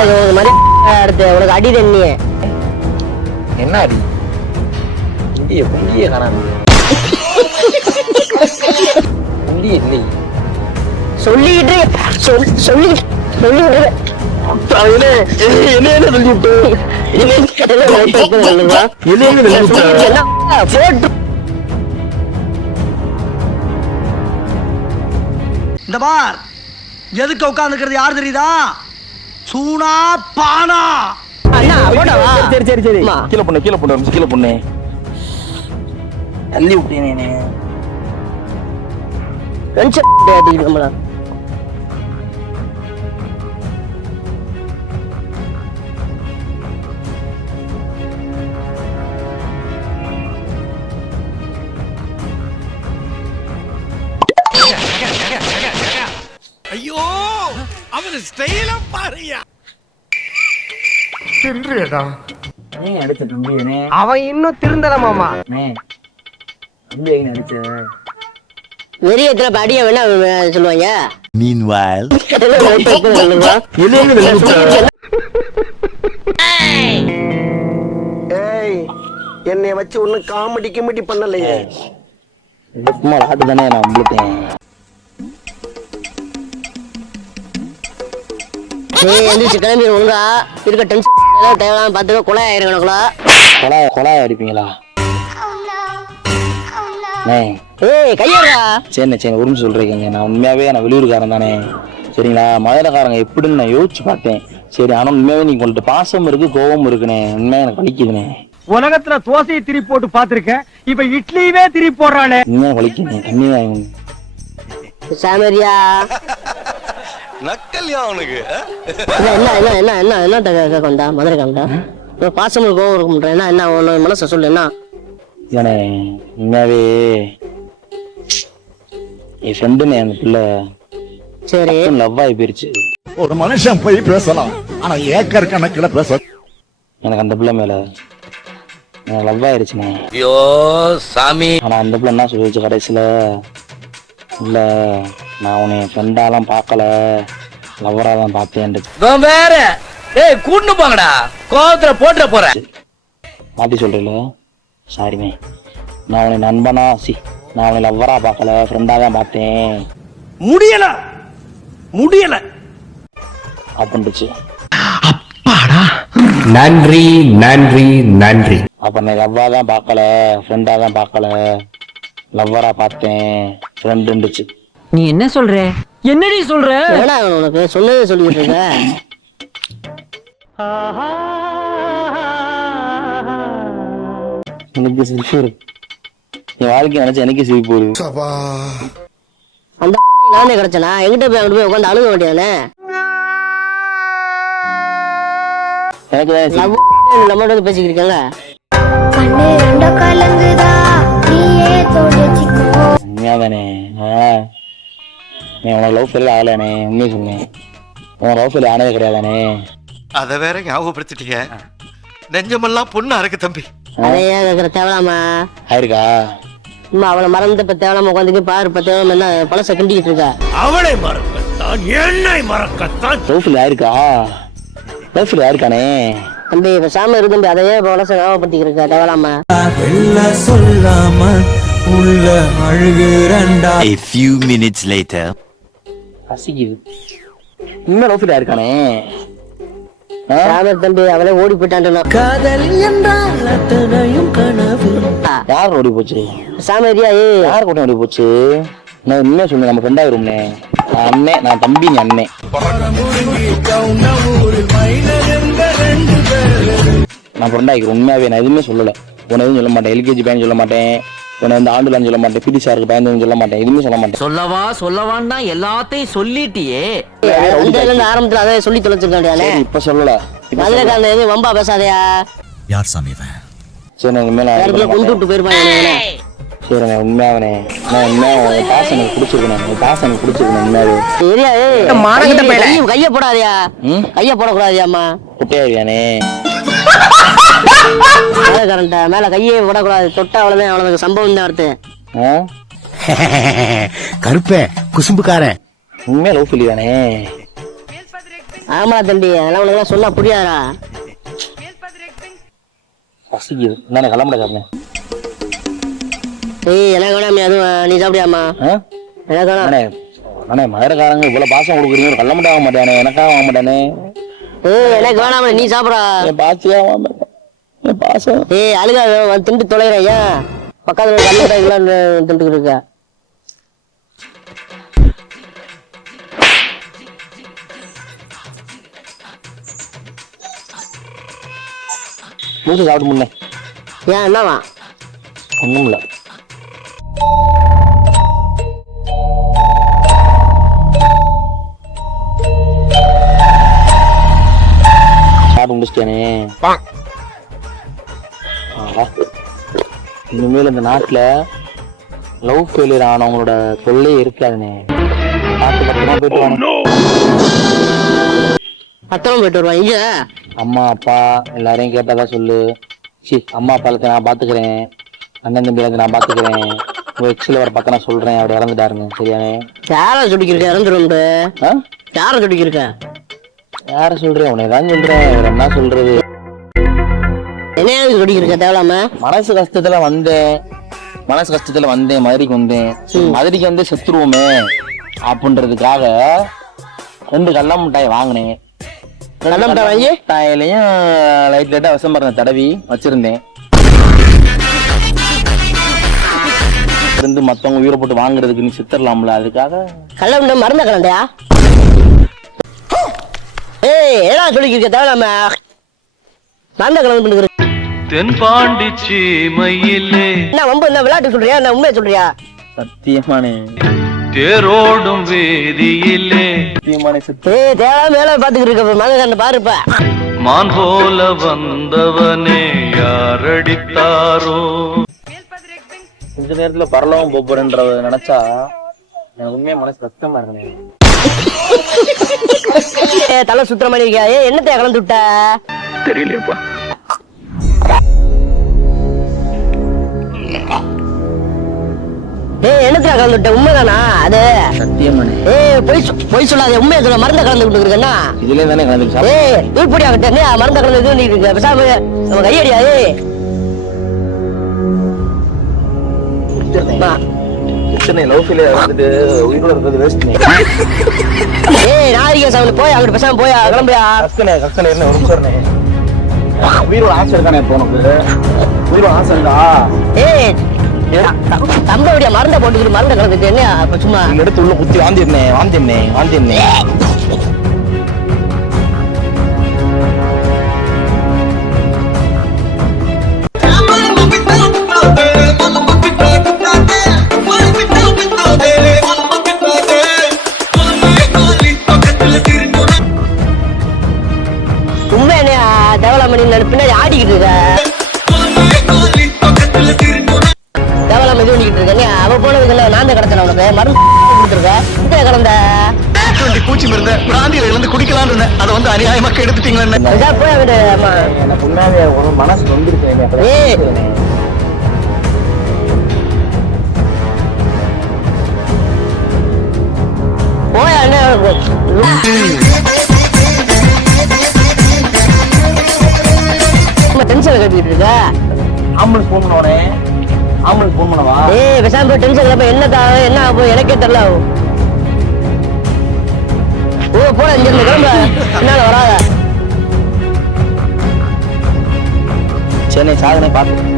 அது ஒரு மாதிரி அடுத்து. உனக்கு அடி தண்ணி என்ன அடி? இந்திய புண்டிய காணாது புண்டிய இல்லை. சொல்லிக்கிட்டு சொல் சொல்லிக்கிட்டு சொல்லிக்கிட்டு என்ன என்ன சொல்லி விட்டு போட்டு. இந்த பார் எதுக்கு உட்காந்துக்கிறது யார் தெரியுதா? சூனா பானா. அண்ணா போட்டவா சரி சரி சரி அம்மா. கீழே பொண்ணு கீழே பொண்ணு கீழே பொண்ணு. தள்ளி விட்டேனே டென்ஷன் அவரு ஸ்டைல பாருயா ஏன் அடிச்ச தம்பியனே அவன் இன்னும் திருந்தல மாமா. தம்பி எங்க அடிச்ச வெறியத்துல இப்ப அடிய வேணா சொல்லுவாங்க. Meanwhile, ஏய். என்னைய வச்சு ஒன்னும் காமெடி கிமெடி பண்ணலையே. சும்மா ஆட்டு தானே நான் உங்களுக்கேன் ஏய் எந்திரிச்சு கிளம்பி ஒழுங்கா இருக்க டென்ஷன் தேவையான பார்த்துக்க கொலை ஆயிரும் எனக்குள்ள. கொலாய கொலாய அடிப்பீங்களா? அண்ணே ஏய். கையறா சரிண்ணே சரி ஒரு நிமிஷம் சொல்றீங்க. நான் உண்மையாவே நான் வெளியூர்காரன் தானே. சரிங்களா? மதுரைக்காரங்க எப்படின்னு நான் யோசிச்சு பார்த்தேன். சரி ஆனா உண்மையாவே நீங்க உங்கள்ட்ட பாசம் இருக்கு கோபம் இருக்குண்ணே உண்மையா எனக்கு வலிக்குதுண்ணே உலகத்துல தோசையை திருப்பி போட்டு பாத்திருக்கேன் இப்ப இட்லியவே திருப்பி போடுறானே உண்மையா வலிக்குதுண்ணே கண்ணீர் சாமரியா. நக்கல்யா அவனுக்கு என்ன என்ன என்ன என்ன என்ன கொண்டா மதுரை கண்டா பாசம் கோவம் இருக்க முடியும் என்ன என்ன உன் மனசை சொல்லு என்ன? ஏண்ணே உண்மையாவே என் ஃப்ரெண்டுண்ணே அந்த பிள்ளை சரி. லவ் ஆகி போயிருச்சு. ஒரு மனுஷன் போய் பேசலாம் ஆனா ஏக்கர் கணக்குல பேச எனக்கு அந்த பிள்ளை மேல எனக்கு லவ் ஆயிருச்சுண்ணே. ஐயோ சாமி. ஆனா அந்த பிள்ளை என்ன சொல்லிச்சு கடைசியில? இல்ல. நான் உன்னை ஃப்ரெண்டாலாம் பார்க்கல. லவ்வரா தான் பார்த்தேன். வேற. ஏய் கூட்டு போங்கடா. கோவத்துல போட்டுற போறேன் மாத்தி சொல்றீங்கள சாரிமே நான் உன்னை நண்பனா சி நான் உன்னை லவ்வரா பார்க்கல ஃப்ரெண்டா தான் பார்த்தேன். முடியல. முடியல. அப்படின்ட்டுச்சு நன்றி நன்றி நன்றி. அப்ப நான் லவ்வா தான் பார்க்கல ஃப்ரெண்டா தான் பார்க்கல லவ்வரா பார்த்தேன். ஃப்ரெண்டுச்சு நீ என்ன சொல்ற? என்னடி சொல்ற? உனக்கு? சொன்னதே சொல்லிட்டு இருக்க. எனக்கு சிரிப்பு என் வாழ்க்கை நினைச்சு எனக்கு சிரிப்பு அந்த நானே கிடைச்சனா? எங்கிட்ட போய் அங்கிட்டு போய் உட்காந்து அழுக வேண்டியதானே எனக்கு நம்மளோட வந்து பேசிக்கிட்டு இருக்காங்க கண்ணு ரெண்ட கலங்குதா நீயே தொடச்சிக்கோ உண்மையாதானே? ஆ. நீ உனக்கு லவ் ஃபெயில் ஆகலானே உண்மையை சொன்னேன் உன் லவ் ஃபெயில் ஆனதே கிடையாதானே அத வேற ஞாபகப்படுத்திட்டீங்க. நெஞ்சமெல்லாம் பொண்ணா இருக்கு தம்பி. அதையே கேட்கற தேவலாமா? ஆயிருக்கா? அம்மா அவளை மறந்து இப்ப தேவலாம உட்காந்துட்டு பாரு இப்ப தேவலாம என்ன பழச கிண்டிக்கிட்டு இருக்கா? அவளை மறக்கத்தான் என்னை மறக்கத்தான். லவ் ஃபெயில் ஆயிருக்கா? லவ் ஃபெயில் ஆயிருக்கானே? தம்பி இப்ப சாம இருக்கு தம்பி அதையே இப்ப பழச ஞாபகப்படுத்திக்கிட்டு இருக்கா தேவலாமா? A few minutes later. ரசிக்குது உண்மை லவ் ஃபெயில் ஆயிருக்கானே ஆ? சாம தம்பி அவளே ஓடி போயிட்டான் காதல் என்றால் அத்தனையும் கனவு. யார் ஓடி போச்சு? சாமரியா ஏ. யார் கூட்டம் ஓடி போச்சு? நான் உண்மையா சொன்னேன் நம்ம ஃப்ரெண்ட் ஆயிரும்னே நான் அண்ணன் நான் தம்பி நீ அண்ணன் நான் ஃப்ரெண்ட் ஆகிக்கிறேன் உண்மையாவே நான் எதுவுமே சொல்லல. எதுவும் சொல்ல மாட்டேன் எல்கேஜி பையன் சொல்ல மாட்டேன். உன்னை வந்து ஆண்டுலான்னு சொல்ல மாட்டேன். பிடி சாருக்கு பயந்து சொல்ல மாட்டேன். எதுவுமே சொல்ல மாட்டேன். சொல்லவா சொல்லவான்னு தான் எல்லாத்தையும் சொல்லிட்டியே. ஆரம்பத்துல அதை சொல்லி தொலைச்சிருக்காண்டியானே சரி இப்ப சொல்லல. இப்ப மதுரை சொல்லல. காரன் எதுவும் வம்பா பேசாதயா? யார் சாமி சரி நான் இனிமேல் கொண்டு போயிருப்பாங்க சரி நான் உண்மையாவனே நான் உண்மையா உன் பாசம் எனக்கு பிடிச்சிருக்கணும் பாசம் எனக்கு பிடிச்சிருக்கணும் உண்மையாவே. கையை- போடாதயா? கைய போடக்கூடாதியாம்மா? குட்டையாவியானே கரண்ட மேல கையே போடக்கூடாது தொட்டா அவ்வளவுதான் அவ்வளவு சம்பவம் தான் ஆ? கருப்பே குசும்புக்காரன். உண்மையா லவ் ஃபெயிலியானே ஆமாடா தம்பி அதெல்லாம் உனக்கு சொன்னா புரியாதா பசிக்குது. என்ன கிளம்புறேன் ஏய் எனக்கு வேணாம் அதுவும் நீ சாப்பிடியாமா எனக்கு வேணாம். அண்ணே மதுரைக்காரங்க இவ்வளவு பாசம் கொடுக்குறீங்க. கள்ளமட்டை வாங்க மாட்டானே எனக்காக வாங்க மாட்டானே. ஏய் எனக்கு வேணாம் நீ சாப்பிடா என் பாசியா வாங்க மாட்டேன் என் பாசம்? ஏய் அழுகாத வந்து திண்டு தொலைகிறேன் ஏன்? பக்கத்துல கல்லூரிலாம் திண்டுக்கிட்டு இருக்க? மூச்சு சாப்பிட்டு முன்னே. ஏன் என்னவா? ஒன்றும் இல்லை. சாப்பிட்டு முடிச்சிட்டேனே. இனிமேல் இந்த நாட்டில் லவ் ஃபெயிலியர் ஆனவங்களோட தொல்லையே இருக்காதுண்ணே பார்த்து பத்திரமா போயிட்டு வாங்க பத்திரம் போயிட்டு வருவான் இங்க அம்மா அப்பா எல்லாரையும் கேட்டதா சொல்லு. சி அம்மா அப்பா எல்லாத்தையும் நான் பாத்துக்கிறேன் அண்ணன் தம்பி எல்லாத்தையும் நான் பாத்துக்கிறேன் உங்க எக்ஸில் வர பக்கம் நான் சொல்றேன் அவர் இறந்துட்டாருங்க. சரியானே? யாரை சுடிக்கிருக்க இறந்துரும் ஆ? யாரை சுடிக்கிருக்க யார சொல்றேன்? உன்னை தான் சொல்றேன். வேற என்ன சொல்றது? என்னையா சுடிக்கிருக்க தேவலாம? மனசு கஷ்டத்துல வந்தேன். மனசு கஷ்டத்துல வந்தேன் மதுரைக்கு வந்தேன் மதுரைக்கு வந்து செத்துருவோமே அப்படின்றதுக்காக ரெண்டு கள்ள மிட்டாய் வாங்கினேன். கள்ள மிட்டாய் வாங்கி? மிட்டாயிலையும் லைட் லைட்டா விசம்பரம் தடவி வச்சிருந்தேன். இருந்து மத்தவங்க உயிரை போட்டு வாங்குறதுக்கு நீ சித்தரலாம்ல அதுக்காக. கள்ள முன்ன மறந்த கலண்டையா ஏய் ஏடா சொல்லிக்கிருக்க தேவலாம? மறந்த கலந்து பண்ணுகிற தென்பாண்டி சீமையிலே. என்ன வம்பு என்ன விளையாட்டு சொல்றியா? என்ன உண்மையை சொல்றியா? சத்தியமானே. தேரோடும் வேதியிலே. சத்தியமானே சித்த ஏய் தேவலாம வேலை பாத்துக்கிட்டு இருக்க மகன் கண்ண பாருப்ப. மான் போல வந்தவனே யாரடித்தாரோ? கொஞ்ச நேரத்துல பரலவம் போறேன்றத நினைச்சா எனக்கு உண்மையா மனசு கஷ்டமா இருக்குனே. ஏய், தலை சுத்துற மாதிரி இருக்கியா ஏய் கலந்து விட்ட? தெரியலையப்பா. ஏய் என்னத்தையா கலந்து விட்ட உண்மைதானா? அது? சத்தியமானே. ஏய் பொய் பொய் சொல்லாத உண்மையை சொல்ல மருந்த கலந்து விட்டுருக்கா இதுல தானே கலந்து சாப்பிட்டு ஏய் தூப்படி ஆகட்ட என்ன? மருந்த கலந்து இது பண்ணிட்டு இருக்க. பேசாம நம்ம கையடியா ஏய்? ஏய் நாரிகா சாமி போய் அங்கிட்டு பேசாம போயா கிளம்பியா? கஷ்டனே கஷ்டனே என்ன ஒரு உயிரோட ஆசை இருக்கானே இப்போ உனக்கு? உயிரோட ஆசை இருக்கா? ஏய் தம்படியா மருந்த போட்டுக்கிட்டு மருந்த கலந்துட்டு என்ன? சும்மா எடுத்து உள்ள குத்தி வாந்திருந்தேன் வாந்திருந்தேன் வாந்திருந்தேன். உண்மை என்ன நான் கடத்தல உனக்கு மருந்து கொடுத்துருக்க இந்த கலந்த பூச்சி மருந்த பிராந்தியில இருந்து குடிக்கலாம்னு இருந்தேன் அதை வந்து அநியாயமா கெடுத்துட்டீங்களே போய் அவரு அம்மா எனக்கு உண்மையாவே ஒரு மனசு. போயா என்ன டென்ஷன் கட்டிட்டு இருக்க ஆம்புலன்ஸ் ஃபோன் பண்ணுவானே ஆம்புலன்ஸ் ஃபோன் பண்ணவா? ஏய் பேசாம போய் டென்ஷன் கிளம்ப என்ன தான் என்ன ஆகும் எனக்கே தெரியல. ஓ போட இங்க இருந்து கிளம்ப. என்னால வராத. சென்னை சாதனை பார்த்து